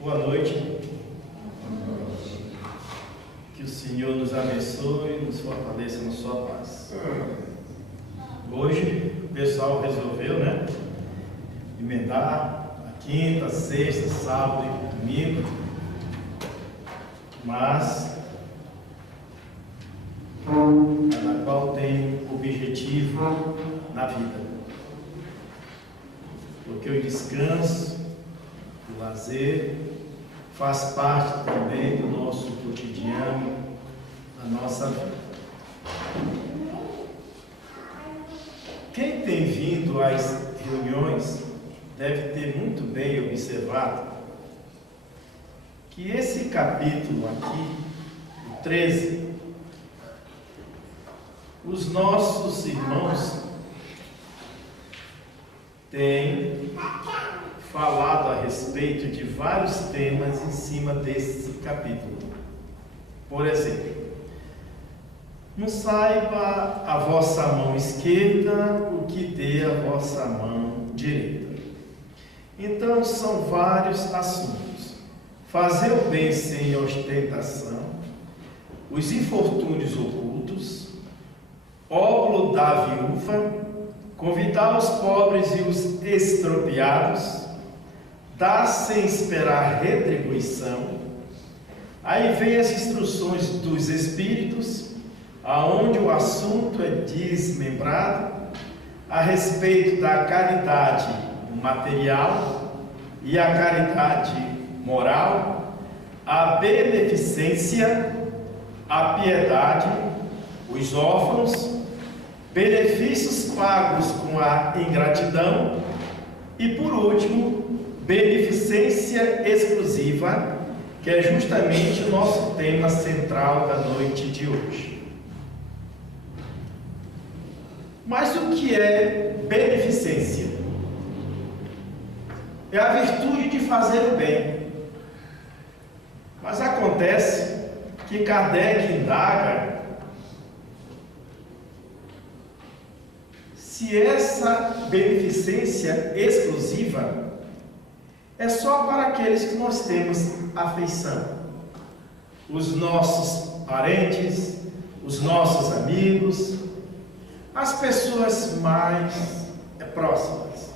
Boa noite. Que o Senhor nos abençoe e nos fortaleça na sua paz. Hoje o pessoal resolveu, emendar a quinta, sexta, sábado e domingo, mas cada qual tem um objetivo na vida. Porque o descanso, o lazer, faz parte também do nosso cotidiano, da nossa vida. Quem tem vindo às reuniões deve ter muito bem observado que esse capítulo aqui, o 13, os nossos irmãos têm falado a respeito de vários temas em cima desse capítulo. Por exemplo, não saiba a vossa mão esquerda o que dê a vossa mão direita. Então são vários assuntos: fazer o bem sem ostentação, os infortúnios ocultos, óbolo da viúva, convidar os pobres e os estropiados, dar sem esperar retribuição. Aí vem as instruções dos Espíritos, aonde o assunto é desmembrado a respeito da caridade material e a caridade moral, a beneficência, a piedade, os órfãos, benefícios pagos com a ingratidão e, por último, beneficência exclusiva, que é justamente o nosso tema central da noite de hoje. Mas o que é beneficência? É a virtude de fazer o bem. Mas acontece que Kardec indaga se essa beneficência exclusiva é só para aqueles que nós temos afeição, os nossos parentes, os nossos amigos, as pessoas mais próximas.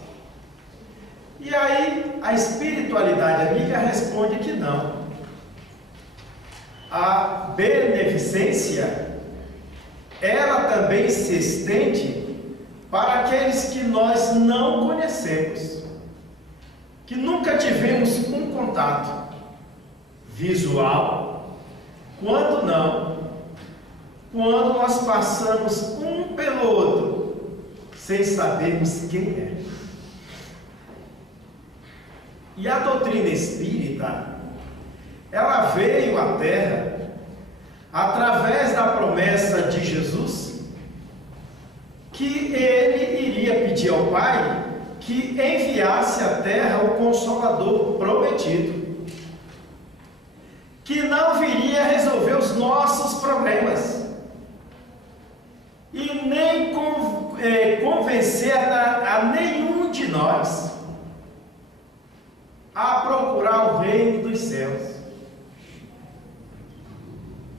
E aí a espiritualidade amiga responde que não. A beneficência, ela também se estende para aqueles que nós não conhecemos, que nunca tivemos um contato visual, quando nós passamos um pelo outro, sem sabermos quem é. E a doutrina espírita, ela veio à Terra através da promessa de Jesus, que ele iria pedir ao Pai que enviasse à Terra o Consolador prometido, que não viria resolver os nossos problemas e nem convencer a nenhum de nós a procurar o reino dos céus.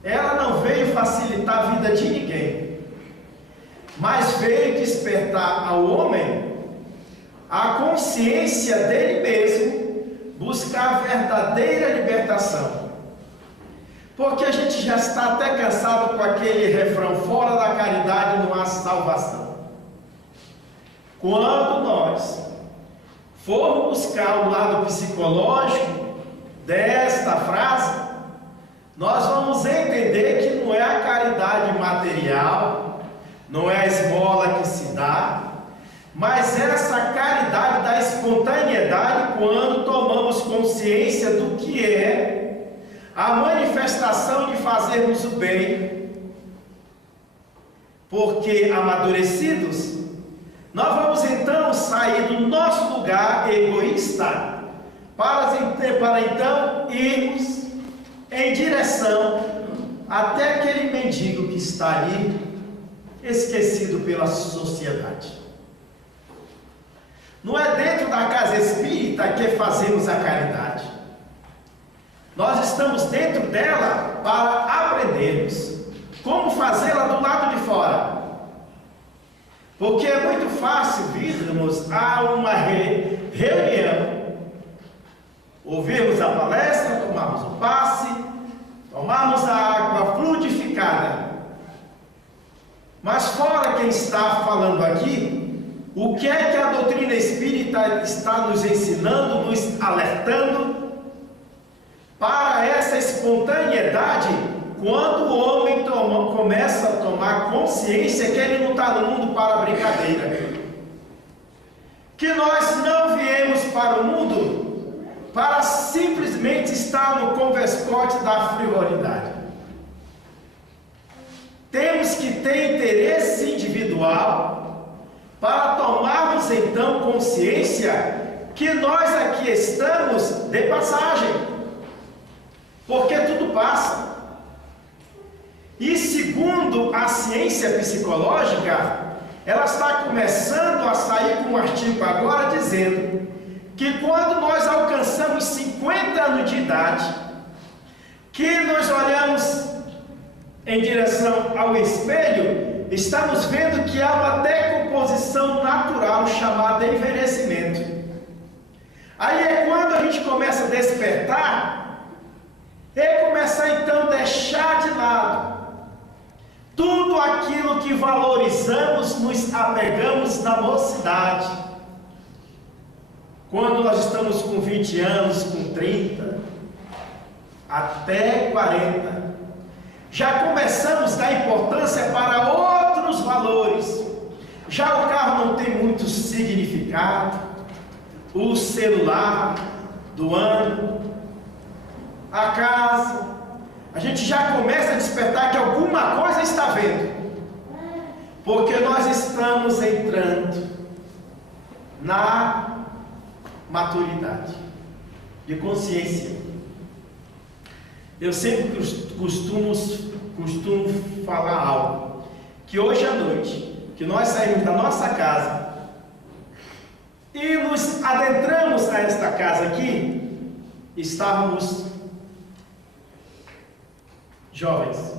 Ela não veio facilitar a vida de ninguém, mas veio despertar ao homem a consciência dele mesmo, buscar a verdadeira libertação. Porque a gente já está até cansado com aquele refrão: fora da caridade não há salvação. Quando nós formos buscar o lado psicológico desta frase, nós vamos entender que não é a caridade material, não é a esmola que se dá, mas essa caridade da espontaneidade, quando tomamos consciência do que é a manifestação de fazermos o bem. Porque amadurecidos, nós vamos então sair do nosso lugar egoísta para então irmos em direção até aquele mendigo que está ali, esquecido pela sociedade. Não é dentro da casa espírita que fazemos a caridade. Nós estamos dentro dela para aprendermos como fazê-la do lado de fora. Porque é muito fácil virmos a uma reunião, ouvirmos a palestra, tomarmos o passe, tomarmos a água fluidificada. Mas fora quem está falando aqui, o que é que a doutrina espírita está nos ensinando, nos alertando para essa espontaneidade, quando o homem começa a tomar consciência que ele não está no mundo para brincadeira, que nós não viemos para o mundo para simplesmente estar no converscote da frivolidade. Temos que ter interesse individual para tomarmos então consciência que nós aqui estamos de passagem, porque tudo passa. E segundo a ciência psicológica, ela está começando a sair com um artigo agora dizendo que quando nós alcançamos 50 anos de idade, que nós olhamos em direção ao espelho, estamos vendo que há uma decomposição natural chamada envelhecimento. Aí é quando a gente começa a despertar e começar então a deixar de lado tudo aquilo que valorizamos, nos apegamos na mocidade. Quando nós estamos com 20 anos, com 30, até 40, já começamos a dar importância para outros valores. Já o carro não tem muito significado, o celular do ano, a casa, a gente já começa a despertar que alguma coisa está vendo, porque nós estamos entrando na maturidade de consciência. Eu sempre costumo falar algo, que hoje à noite, que nós saímos da nossa casa e nos adentramos a esta casa aqui, estávamos jovens.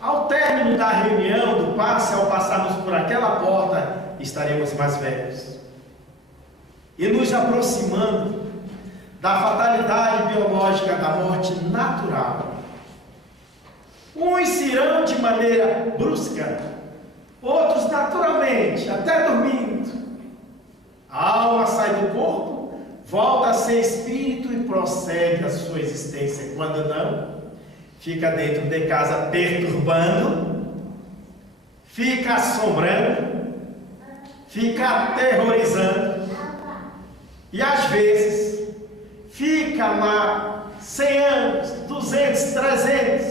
Ao término da reunião, do passe, ao passarmos por aquela porta, estaremos mais velhos. E nos aproximando da fatalidade biológica da morte natural. Uns irão de maneira brusca, outros naturalmente, até dormindo. A alma sai do corpo, volta a ser espírito e prossegue a sua existência. Quando não, fica dentro de casa perturbando, fica assombrando, fica aterrorizando, e às vezes fica lá 100 anos, 200, 300,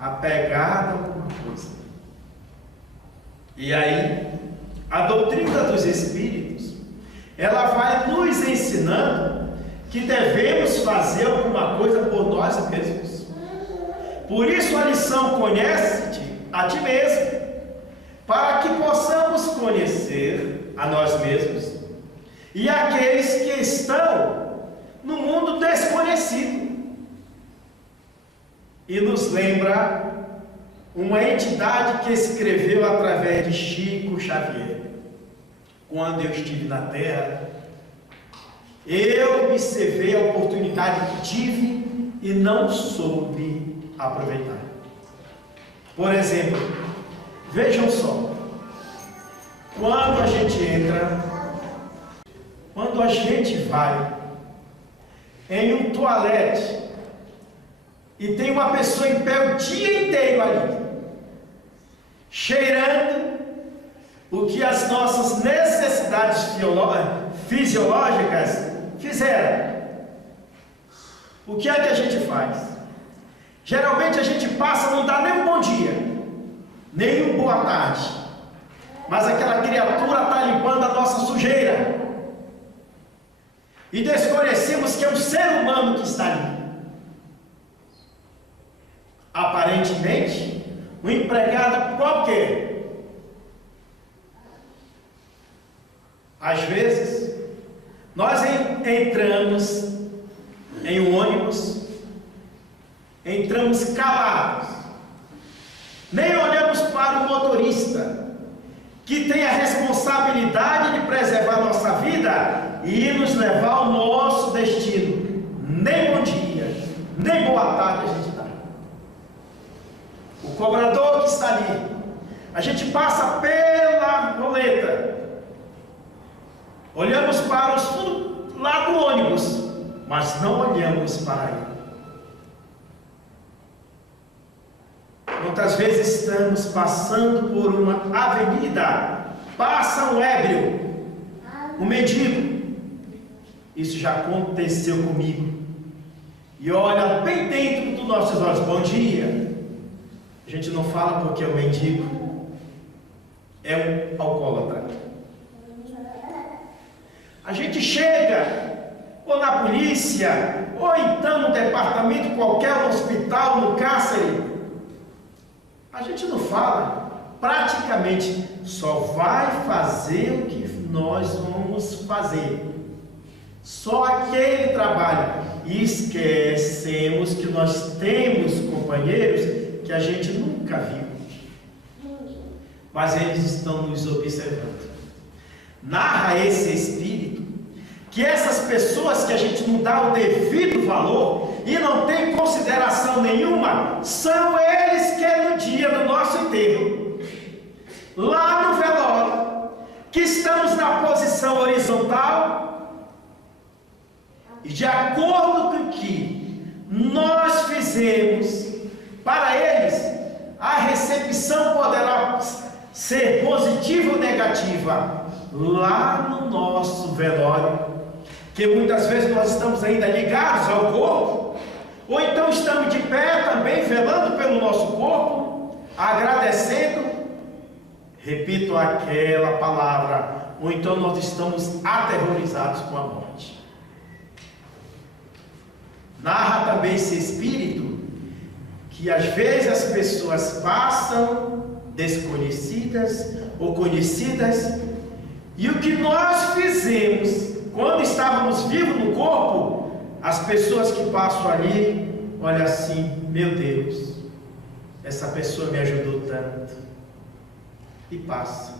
apegado a alguma coisa. E aí, a doutrina dos Espíritos, ela vai nos ensinando que devemos fazer alguma coisa por nós mesmos. Por isso a lição conhece-te a ti mesmo, para que possamos conhecer a nós mesmos e aqueles que estão no mundo desconhecido. E nos lembra uma entidade que escreveu através de Chico Xavier: quando eu estive na Terra, eu observei a oportunidade que tive e não soube aproveitar. Por exemplo, vejam só, quando a gente vai em um toalete e tem uma pessoa em pé o dia inteiro ali, cheirando o que as nossas necessidades fisiológicas fizeram, o que é que a gente faz? Geralmente a gente passa, não dá nem um bom dia, nem uma boa tarde, mas aquela criatura está limpando a nossa sujeira, e desconhecemos que é um ser humano que está ali. Aparentemente, um empregado qualquer. Às vezes, nós entramos em um ônibus, entramos calados, nem olhamos para o motorista, que tem a responsabilidade de preservar nossa vida e nos levar ao nosso destino. Nem bom dia, nem boa tarde a gente dá. O cobrador que está ali, a gente passa pela roleta, olhamos para os fundos lá do ônibus, mas não olhamos para ele. Muitas vezes estamos passando por uma avenida, passa um ébrio, um mendigo. Isso já aconteceu comigo. E olha bem dentro dos nossos olhos, bom dia. A gente não fala porque é um mendigo, é um alcoólatra. A gente chega, ou na polícia, ou então no departamento qualquer, no hospital, no cárcere. A gente não fala, praticamente só vai fazer o que nós vamos fazer. Só aquele trabalho. E esquecemos que nós temos companheiros que a gente nunca viu. Mas eles estão nos observando. Narra esse Espírito que essas pessoas que a gente não dá o devido valor e não tem consideração nenhuma, são eles que no dia do nosso enterro, lá no velório, que estamos na posição horizontal, e de acordo com o que nós fizemos para eles, a recepção poderá ser positiva ou negativa lá no nosso velório, que muitas vezes nós estamos ainda ligados ao corpo, ou então estamos de pé também, velando pelo nosso corpo, agradecendo, repito aquela palavra, ou então nós estamos aterrorizados com a morte. Narra também esse Espírito que às vezes as pessoas passam desconhecidas ou conhecidas, e o que nós fizemos quando estávamos vivos no corpo, as pessoas que passam ali, olham assim, meu Deus, essa pessoa me ajudou tanto, e passa,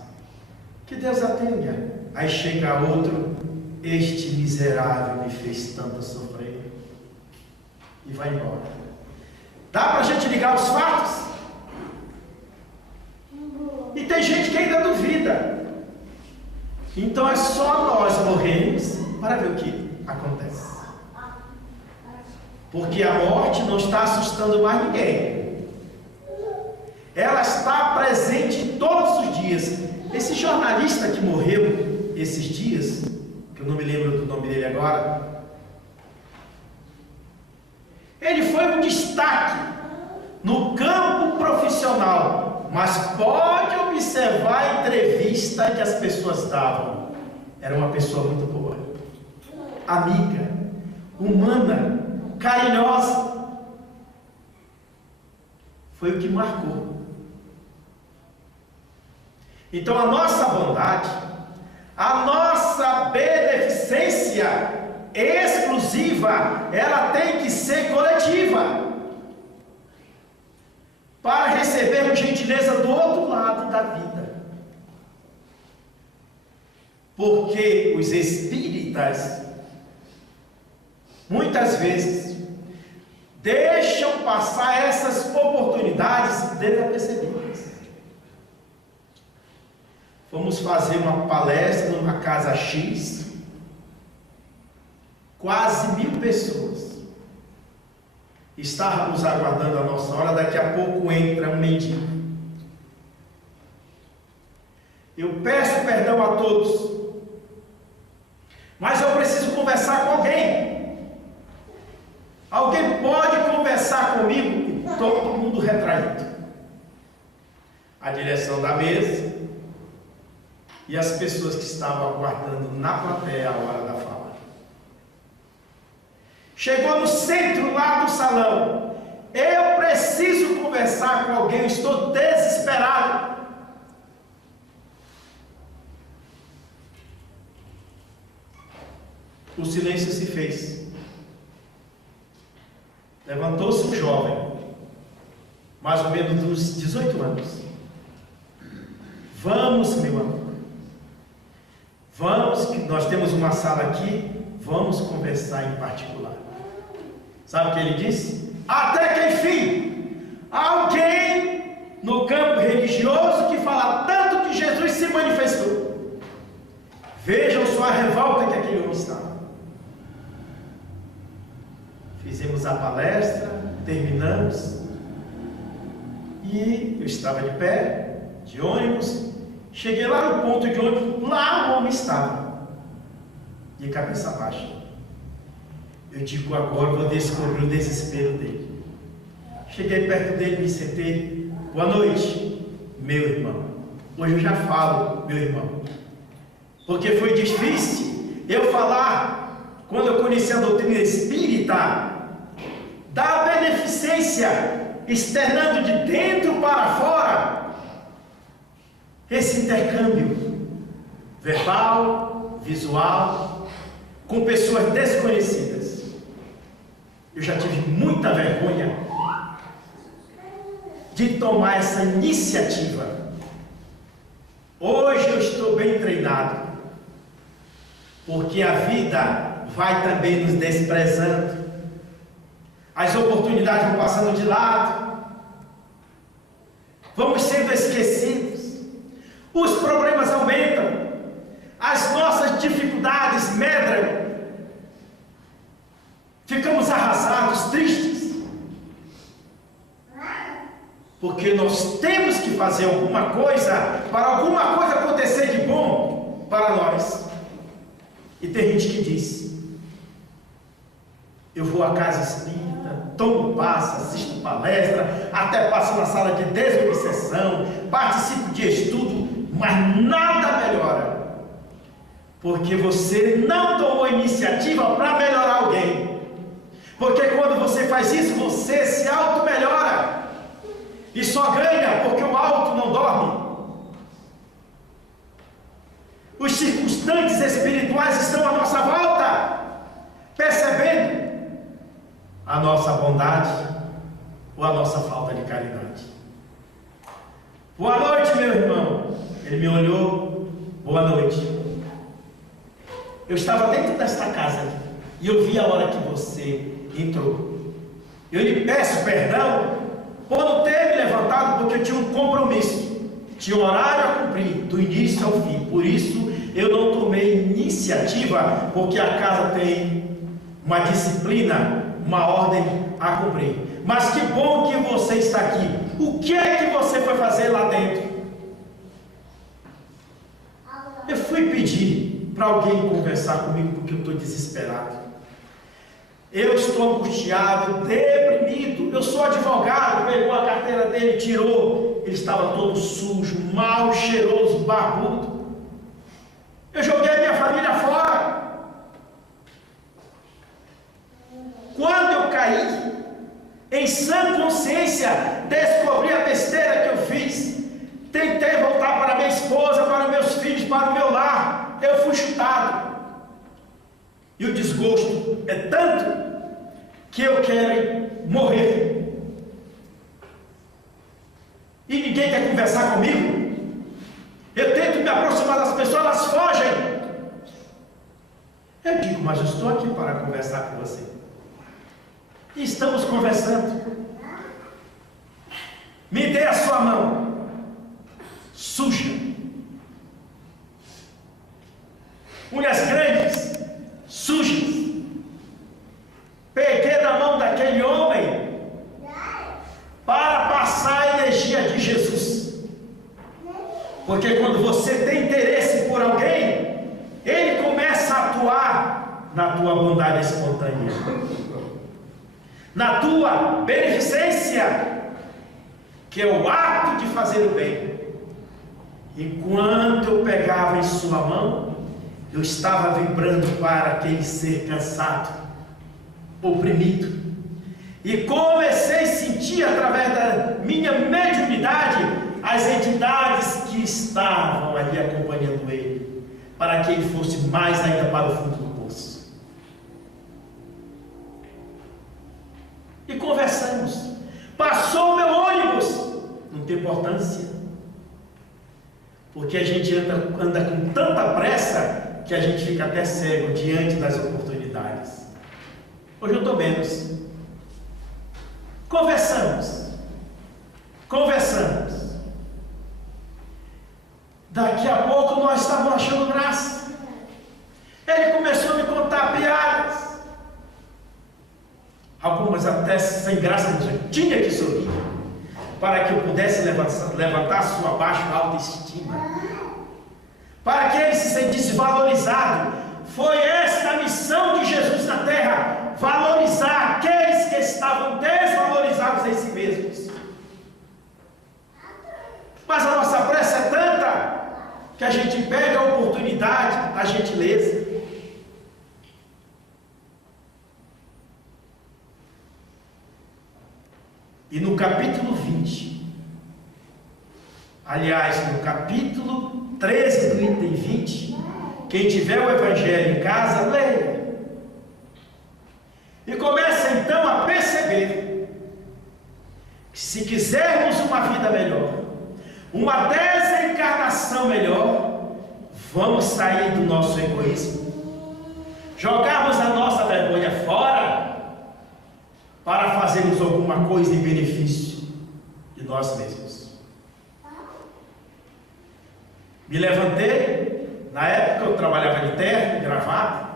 que Deus a tenha. Aí chega outro, este miserável me fez tanto sofrer, e vai embora. Dá para a gente ligar os fatos? E tem gente que ainda duvida. Então é só nós morrermos para ver o que acontece. Porque a morte não está assustando mais ninguém. Ela está presente todos os dias. Esse jornalista que morreu esses dias, que eu não me lembro do nome dele agora, ele foi um destaque no campo profissional, mas pode observar a entrevista que as pessoas davam. Era uma pessoa muito boa, amiga, humana, carinhosa. Foi o que marcou. Então a nossa bondade, a nossa beneficência exclusiva, ela tem que ser coletiva, para recebermos gentileza do outro lado da vida. Porque os espíritas, muitas vezes, deixam passar essas oportunidades desapercebidas. Fomos fazer uma palestra numa casa X, quase 1000 pessoas. Estávamos aguardando a nossa hora, daqui a pouco entra um mendigo. Eu peço perdão a todos, mas eu preciso conversar com alguém. Alguém pode conversar comigo? E todo mundo retraído. A direção da mesa e as pessoas que estavam aguardando na plateia a hora da fala. Chegou no centro lá do salão. Eu preciso conversar com alguém, eu estou desesperado. O silêncio se fez. Levantou-se um jovem, mais ou menos dos 18 anos. Vamos, meu amigo. Vamos, que nós temos uma sala aqui, vamos conversar em particular. Sabe o que ele disse? Até que enfim, alguém no campo religioso que fala tanto que Jesus se manifestou. Vejam só a revolta que aquele homem estava. Fizemos a palestra, terminamos, e eu estava de pé, de ônibus. Cheguei lá no ponto de ônibus, lá o homem estava, de cabeça baixa. Eu digo, agora vou descobrir o desespero dele. Cheguei perto dele, me sentei. Boa noite, meu irmão. Hoje eu já falo, meu irmão, porque foi difícil eu falar, quando eu conheci a doutrina espírita, da beneficência, externando de dentro para fora, esse intercâmbio verbal, visual, com pessoas desconhecidas. Eu já tive muita vergonha de tomar essa iniciativa. Hoje eu estou bem treinado, porque a vida vai também nos desprezando. As oportunidades vão passando de lado, vamos sendo esquecidos, os problemas aumentam, as nossas dificuldades medram, ficamos arrasados, tristes, porque nós temos que fazer alguma coisa para alguma coisa acontecer de bom para nós. E tem gente que diz: eu vou à casa espírita, tomo passe, assisto palestra, até passo na sala de desobsessão, participo de estudo, mas nada melhora, porque você não tomou iniciativa para melhorar alguém. Porque quando você faz isso, você se auto-melhora e só ganha, porque o alto não dorme. Os circunstantes espirituais estão à nossa volta, percebendo a nossa bondade ou a nossa falta de caridade. Boa noite, meu irmão. Ele me olhou. Boa noite. Eu estava dentro desta casa aqui, e eu vi a hora que você entrou. Eu lhe peço perdão por não ter me levantado, porque eu tinha um compromisso, tinha um horário a cumprir, do início ao fim. Por isso eu não tomei iniciativa, porque a casa tem uma disciplina, uma ordem a cumprir. Mas que bom que você está aqui. O que é que você foi fazer lá dentro? Eu fui pedir para alguém conversar comigo, porque eu estou desesperado. Eu estou angustiado, deprimido. Eu sou advogado. Pegou a carteira dele, tirou. Ele estava todo sujo, mal, cheiroso, barbudo. Eu joguei a minha família fora. Quando eu caí, em sã consciência, descobri a besteira que eu fiz. Tentei voltar para minha esposa, para meus filhos, para o meu lar. Eu fui chutado. E o desgosto é tanto que eu quero morrer. E ninguém quer conversar comigo. Eu tento me aproximar das pessoas, elas fogem. Eu digo, mas eu estou aqui para conversar com você. E estamos conversando. Me dê a sua mão. Suja. Unhas grandes, sujas. Peguei na mão daquele homem para passar a energia de Jesus. Porque quando você tem interesse por alguém, ele começa a atuar na tua bondade espontânea, na tua beneficência, que é o ato de fazer o bem. Enquanto eu pegava em sua mão, eu estava vibrando para aquele ser cansado, oprimido, e comecei a sentir através da minha mediunidade as entidades que estavam ali acompanhando ele, para que ele fosse mais ainda para o fundo do poço. e conversamos. Passou o meu ônibus, não tem importância, porque a gente anda com tanta pressa que a gente fica até cego diante das oportunidades. Hoje eu estou menos. Conversamos. Daqui a pouco nós estávamos achando graça. Ele começou a me contar piadas. Algumas até sem graça, mas eu tinha que sorrir, para que eu pudesse levantar sua baixa autoestima, para que ele se sentisse valorizado. Foi esta a missão de Jesus na terra: valorizar aqueles que estavam desvalorizados em si mesmos. Mas a nossa pressa é tanta que a gente perde a oportunidade da gentileza. E no capítulo 20, aliás, no capítulo 13 do item 20, quem tiver o Evangelho em casa, leia. E começa então a perceber que se quisermos uma vida melhor, uma desencarnação melhor, vamos sair do nosso egoísmo, jogarmos a nossa vergonha fora, para fazermos alguma coisa em benefício de nós mesmos. Me levantei, na época eu trabalhava de terno, de gravata.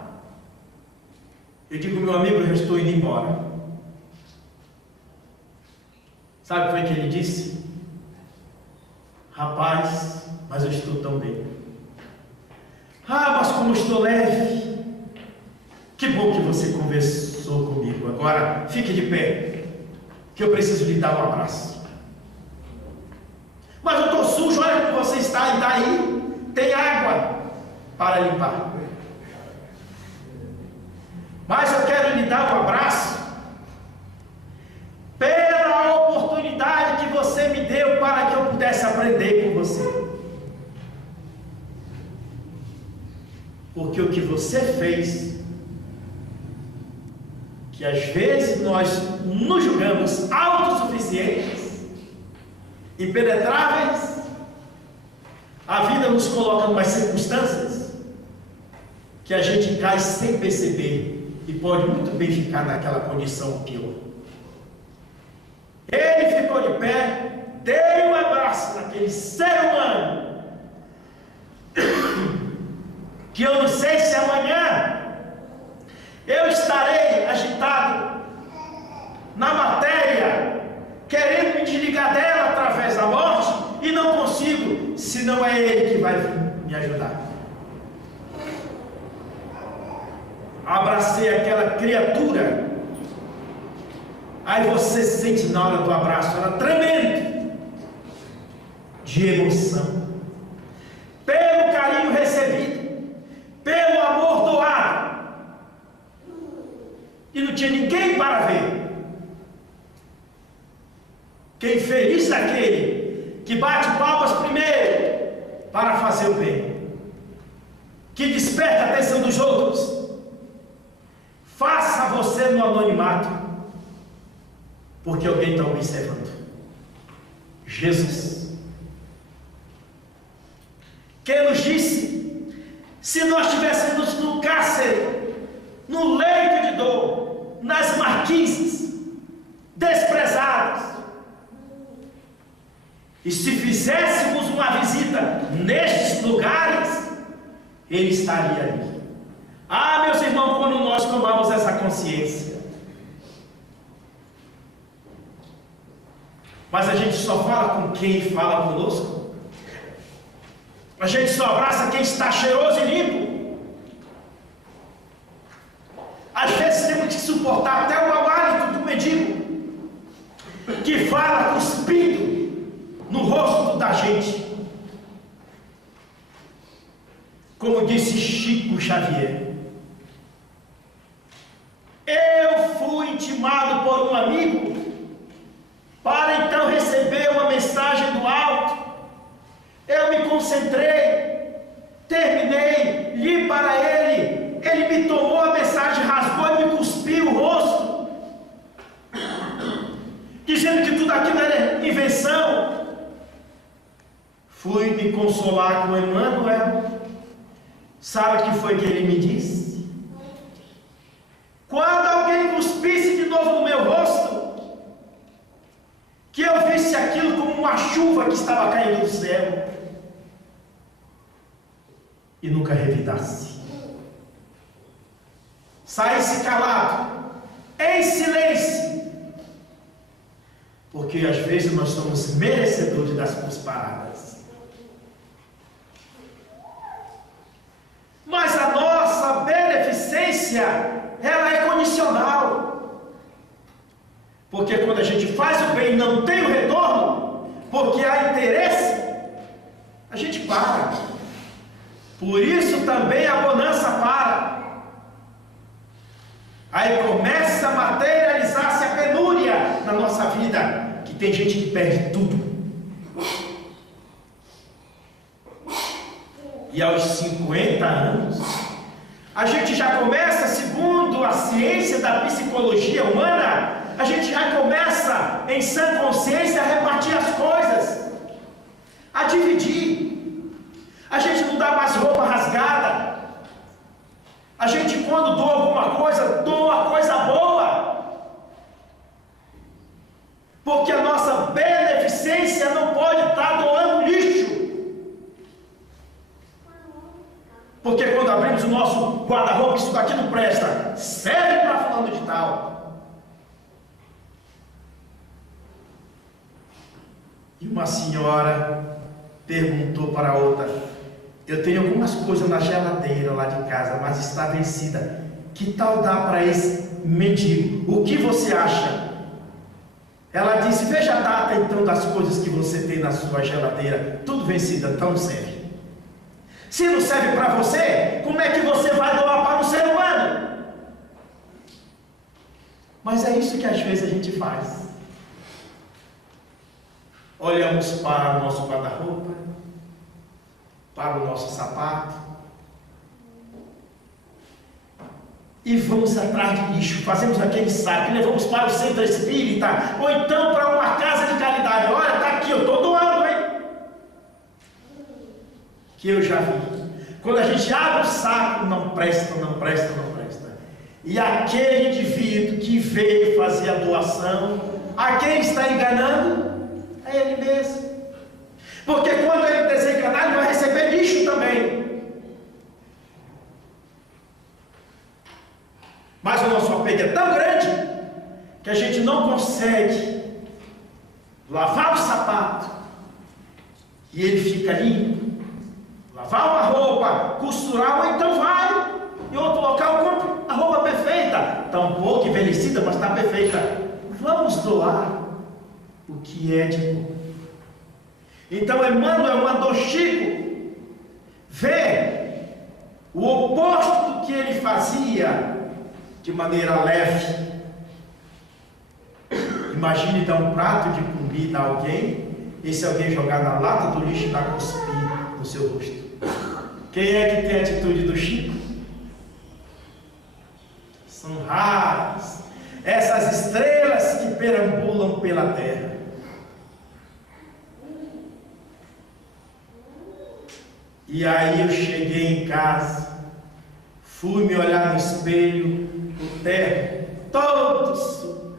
Eu digo, meu amigo, eu já estou indo embora. Sabe o que foi que ele disse? Rapaz, mas eu estou tão bem. Ah, mas como estou leve. Que bom que você conversou comigo. Agora, fique de pé, que eu preciso lhe dar um abraço. Mas eu estou sujo, olha como você está, e daí tem água para limpar. Mas eu quero lhe dar um abraço pela oportunidade que você me deu para que eu pudesse aprender com você. Porque o que você fez, que às vezes nós nos julgamos autossuficientes, impenetráveis, a vida nos coloca em umas circunstâncias que a gente cai sem perceber e pode muito bem ficar naquela condição pior. Ele ficou de pé, deu um abraço naquele ser humano, que eu não sei se amanhã eu estarei agitado na matéria, querendo me desligar dela através da morte, e não consigo, se não é Ele que vai me ajudar. Abracei aquela criatura, aí você sente na hora do abraço, ela tremendo de emoção, pelo carinho recebido, pelo amor doado. E não tinha ninguém para ver. Quem feliz daquele que bate palmas primeiro para fazer o bem, que desperta a atenção dos outros. Faça você no anonimato, porque alguém está observando. Jesus, que nos disse: se nós estivéssemos no cárcere, no leito de dor, nas marquises, desprezados, e se fizéssemos uma visita nestes lugares, Ele estaria ali. Ah, meus irmãos, quando nós tomamos essa consciência, mas a gente só fala com quem fala conosco, a gente só abraça quem está cheiroso e limpo. Às vezes temos que suportar até o mau hálito do mendigo, que fala cuspindo no rosto da gente. Como disse Chico Xavier, eu fui intimado por um amigo para então receber uma mensagem do alto. Eu me concentrei, terminei, li para ele, ele me tomou a mensagem, rasgou e me cuspiu o rosto. invenção. Fui me consolar com Emmanuel. Sabe o que foi que ele me disse? Quando alguém cuspisse de novo no meu rosto, que eu visse aquilo como uma chuva que estava caindo do céu e nunca revidasse. Saísse calado, em silêncio, porque às vezes nós somos merecedores das cusparadas. Mas a nossa beneficência, ela é condicional. Porque quando a gente faz o bem e não tem o retorno, porque há interesse, a gente para. Por isso também a bonança para. Aí começa a materializar-se a penúria na nossa vida, que tem gente que perde tudo. E aos 50 anos, a gente já começa, segundo a ciência da psicologia humana, a gente já começa, em sã consciência, a repartir as coisas, a dividir. A gente não dá mais roupa rasgada. A gente, quando doa alguma coisa, doa coisa boa. Porque a nossa beneficência não pode estar doando lixo. Porque quando abrimos o nosso guarda-roupa, isso daqui não presta, serve para fulano de tal. E uma senhora perguntou para a outra: eu tenho algumas coisas na geladeira lá de casa, mas está vencida. Que tal dar para esse mendigo? O que você acha? Ela disse: veja a data então das coisas que você tem na sua geladeira, tudo vencida, então serve. Se não serve para você, como é que você vai doar para um ser humano? Mas é isso que às vezes a gente faz. Olhamos para o nosso guarda-roupa, para o nosso sapato, e vamos atrás de lixo, fazemos aquele saco, levamos para o centro espírita, ou então para uma casa de caridade. Olha, está aqui, eu estou doando, hein? Que eu já vi. Quando a gente abre o saco, não presta, não presta, não presta. E aquele indivíduo que veio fazer a doação, a quem está enganando? É ele mesmo. Porque quando ele desenganar, ele vai receber lixo também. Mas o nosso apego é tão grande que a gente não consegue lavar o sapato e ele fica limpo. Lavar uma roupa, costurar, ou então vai em outro local, compre a roupa perfeita, está um pouco envelhecida, mas está perfeita. Vamos doar o que é de bom. Então Emmanuel mandou Chico ver o oposto do que ele fazia de maneira leve. Imagine dar um prato de comida a alguém, e se alguém jogar na lata do lixo, dá cuspir no seu rosto. Quem é que tem a atitude do Chico? São raras essas estrelas que perambulam pela terra. E aí eu cheguei em casa, fui me olhar no espelho, o terno todo sujo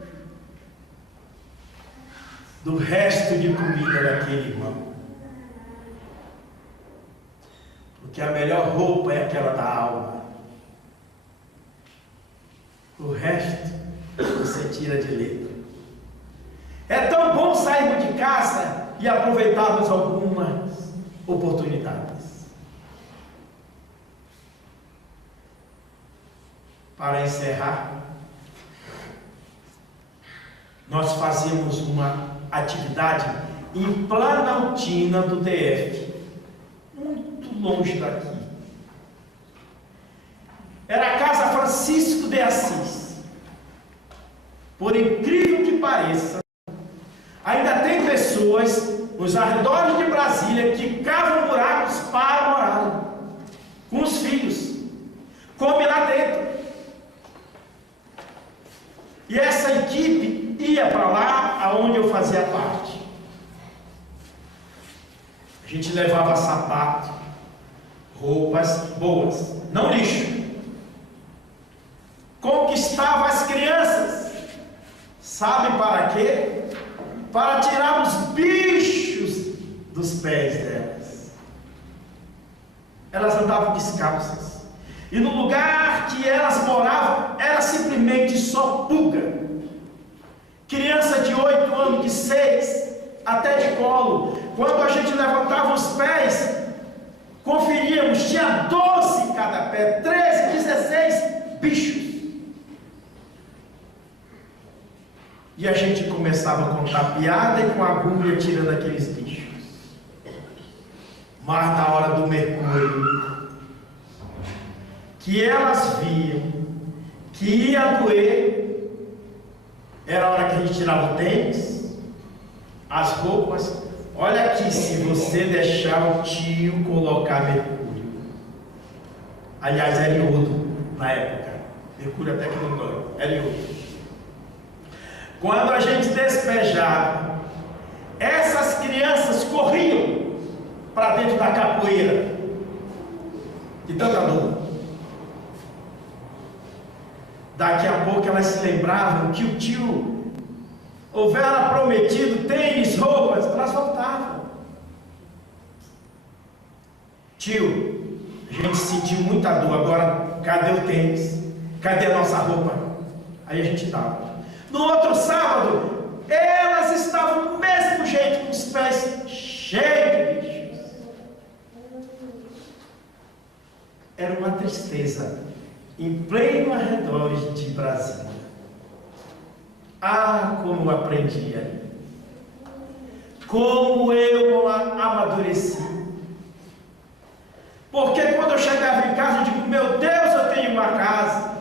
do resto de comida daquele irmão. Porque a melhor roupa é aquela da alma. O resto você tira de letra. É tão bom sairmos de casa e aproveitarmos algumas oportunidades. Para encerrar, nós fazemos uma atividade em Planaltina do DF, muito longe daqui. Era a Casa Francisco de Assis. Por incrível que pareça, ainda tem pessoas nos arredores de Brasília que cavam buracos para morar com os filhos, come lá dentro. E essa equipe ia para lá aonde eu fazia parte. A gente levava sapato, roupas boas, não lixo. Conquistava as crianças. Sabe para quê? Para tirar os bichos dos pés delas. Elas andavam descalças. E no lugar que elas moravam, era simplesmente só pulga. Criança de 8 anos, de 6, até de colo. Quando a gente levantava os pés, conferíamos, tinha 12 em cada pé, 13, 16 bichos. E a gente começava a contar piada e com a agulha tirando aqueles bichos. Mas na hora do mergulho, que elas viam que ia doer, era a hora que a gente tirava o tênis, as roupas. Olha aqui, se você deixar o tio colocar mercúrio. Aliás, era iodo na época. Mercúrio até que não dói, era iodo. Quando a gente despejava, essas crianças corriam para dentro da capoeira, de tanta dor. Daqui a pouco elas se lembravam que o tio houvera prometido tênis, roupas, elas voltavam. Tio, a gente sentiu muita dor, agora cadê o tênis? Cadê a nossa roupa? Aí a gente dava. No outro sábado, elas estavam do mesmo jeito, com os pés cheios de bichos. Era uma tristeza, em pleno arredores de Brasília. Ah, como eu aprendi ali. Como eu amadureci. Porque quando eu chegava em casa, eu digo, meu Deus, eu tenho uma casa.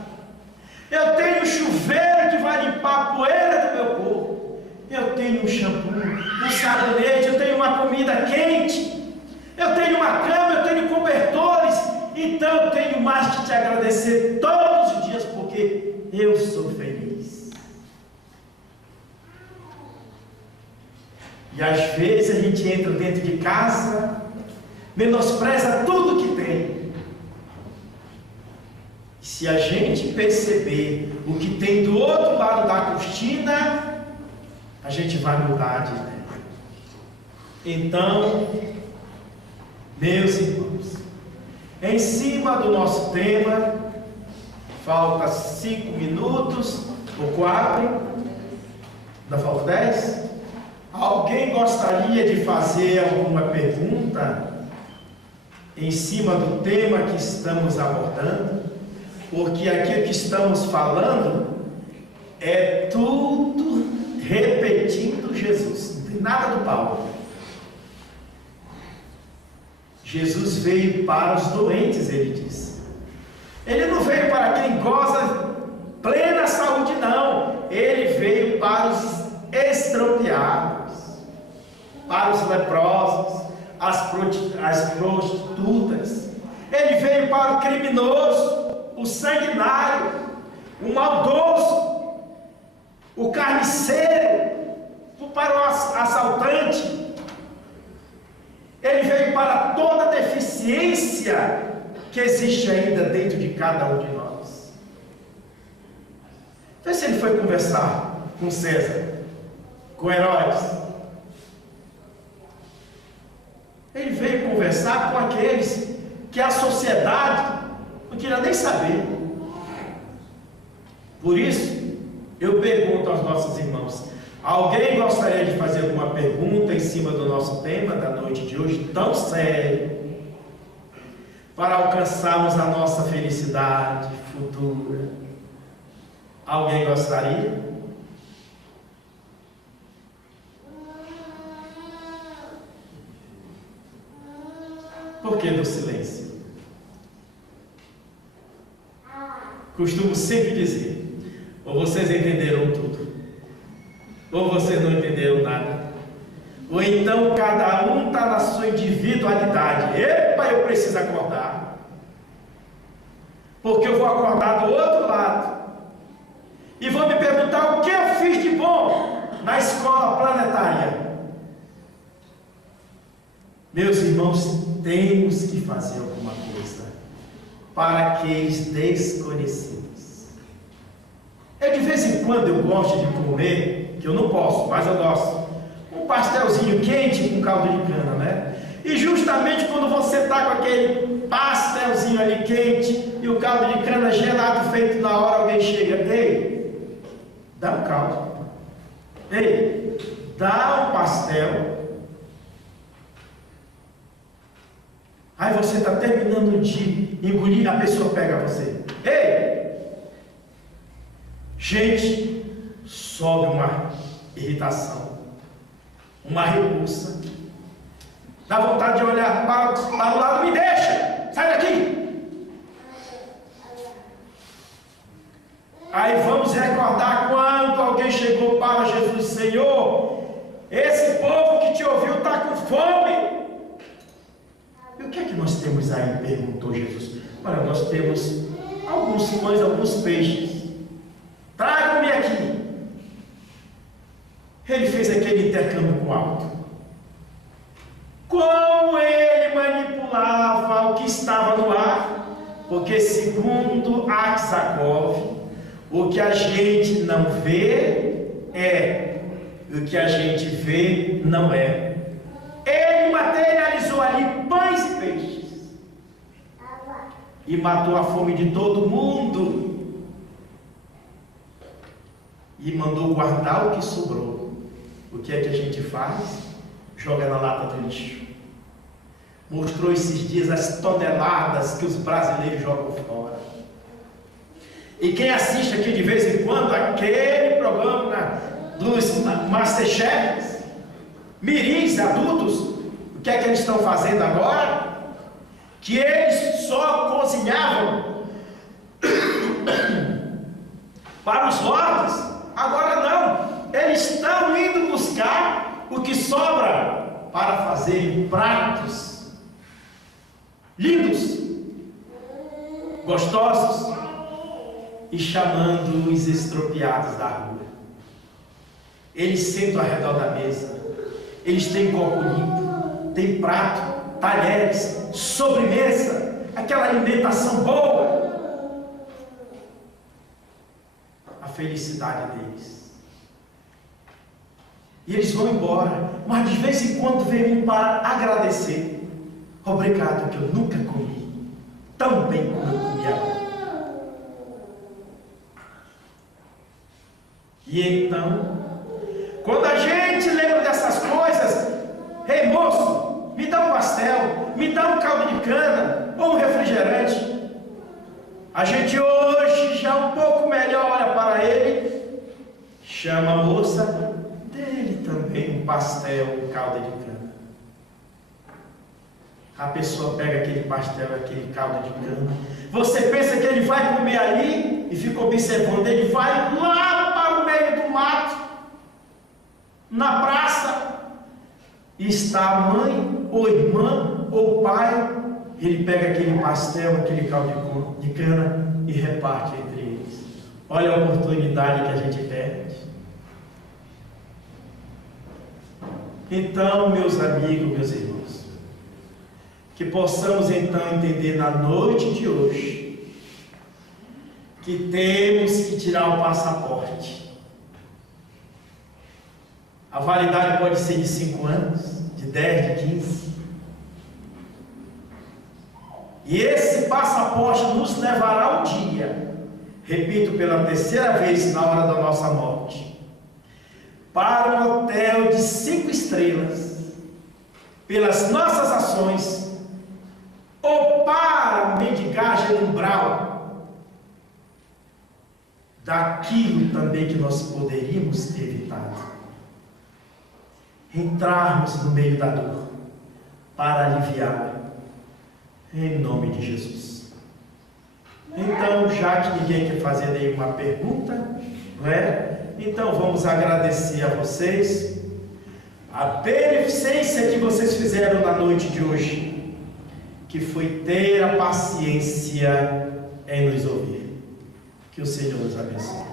Eu tenho um chuveiro que vai limpar a poeira do meu corpo. Eu tenho um shampoo, um sabonete, eu tenho uma comida quente. Eu tenho uma cama, eu tenho cobertores. Então eu tenho mais que te agradecer todos os dias, porque eu sou feliz. E às vezes a gente entra dentro de casa, menospreza tudo que tem. Se a gente perceber o que tem do outro lado da cortina, a gente vai mudar de ideia. Então, meus irmãos, em cima do nosso tema, falta 5 minutos, ou 4, ainda falta 10. Alguém gostaria de fazer alguma pergunta em cima do tema que estamos abordando? Porque aqui o que estamos falando é tudo repetindo Jesus, não tem nada do Paulo. Jesus veio para os doentes, ele disse. Ele não veio para quem goza plena saúde, não. Ele veio para os estropiados, para os leprosos, as prostitutas. Ele veio para o criminoso, o sanguinário, o maldoso, o carniceiro, para o assaltante. Ele veio para toda a deficiência que existe ainda dentro de cada um de nós. Vê se ele foi conversar com César, com Herodes. Ele veio conversar com aqueles que a sociedade não queria nem saber. Por isso, eu pergunto aos nossos irmãos: alguém gostaria de fazer alguma pergunta em cima do nosso tema da noite de hoje, tão sério, para alcançarmos a nossa felicidade futura? Alguém gostaria? Por que do silêncio? Costumo sempre dizer: ou vocês entenderam tudo, ou vocês não entenderam nada, ou então cada um está na sua individualidade. Epa, eu preciso acordar, porque eu vou acordar do outro lado e vou me perguntar o que eu fiz de bom na escola planetária. Meus irmãos, temos que fazer alguma coisa para aqueles desconhecidos. De vez em quando eu gosto de comer, que eu não posso, mas eu gosto, um pastelzinho quente com caldo de cana, né? E justamente quando você está com aquele pastelzinho ali quente e o caldo de cana gelado feito na hora, alguém chega, ei, dá um caldo, ei, dá um pastel. Aí você está terminando de engolir, a pessoa pega você. Ei! Gente, sobe uma irritação, uma repulsa. Dá vontade de olhar para o lado, me deixa! Sai daqui! Aí vamos recordar quando alguém chegou para Jesus, Senhor, esse povo que te ouviu está com fome. E o que é que nós temos aí? Perguntou Jesus. Olha, nós temos alguns pães, alguns peixes. Tragam-me aqui. Ele fez aquele intercâmbio com o alto. Como ele manipulava o que estava no ar, porque segundo Aksakov, o que a gente não vê é, o que a gente vê não é. Ele materializou ali pães e peixes e matou a fome de todo mundo e mandou guardar o que sobrou. O que é que a gente faz? Joga na lata do lixo. Mostrou esses dias as toneladas que os brasileiros jogam fora. E quem assiste aqui de vez em quando aquele programa dos Masterchefs, mirins adultos, o que é que eles estão fazendo agora? Que eles só cozinhavam para os lords. Agora não, eles estão indo buscar o que sobra para fazer pratos lindos, gostosos, e chamando os estropiados da rua. Eles sentam ao redor da mesa, eles têm copo limpo, tem prato, talheres, sobremesa, aquela alimentação boa, a felicidade deles. E eles vão embora, mas de vez em quando vêm para agradecer. Obrigado, que eu nunca comi tão bem como eu comi agora. E então, quando a gente lembra dessas coisas, ei moço, me dá um pastel, me dá um caldo de cana ou um refrigerante. A gente hoje já um pouco melhor olha para ele, chama a moça, dele também um pastel, um caldo de cana. A pessoa pega aquele pastel, aquele caldo de cana. Você pensa que ele vai comer ali e fica observando, ele vai lá para o meio do mato, na praça, e está a mãe, ou irmã, ou pai, ele pega aquele pastel, aquele caldo de cana e reparte entre eles. Olha a oportunidade que a gente perde. Então, meus amigos, meus irmãos, que possamos então entender na noite de hoje que temos que tirar o passaporte. A validade pode ser de 5 anos, de 10, de 15. E esse passaporte nos levará ao dia, repito pela terceira vez na hora da nossa morte, para um hotel de 5 estrelas, pelas nossas ações, ou para a mendigagem umbral daquilo também que nós poderíamos ter evitado. Entrarmos no meio da dor para aliviá-la, em nome de Jesus. Então, já que ninguém quer fazer nenhuma pergunta, não é? Então vamos agradecer a vocês a beneficência que vocês fizeram na noite de hoje, que foi ter a paciência em nos ouvir. Que o Senhor nos abençoe.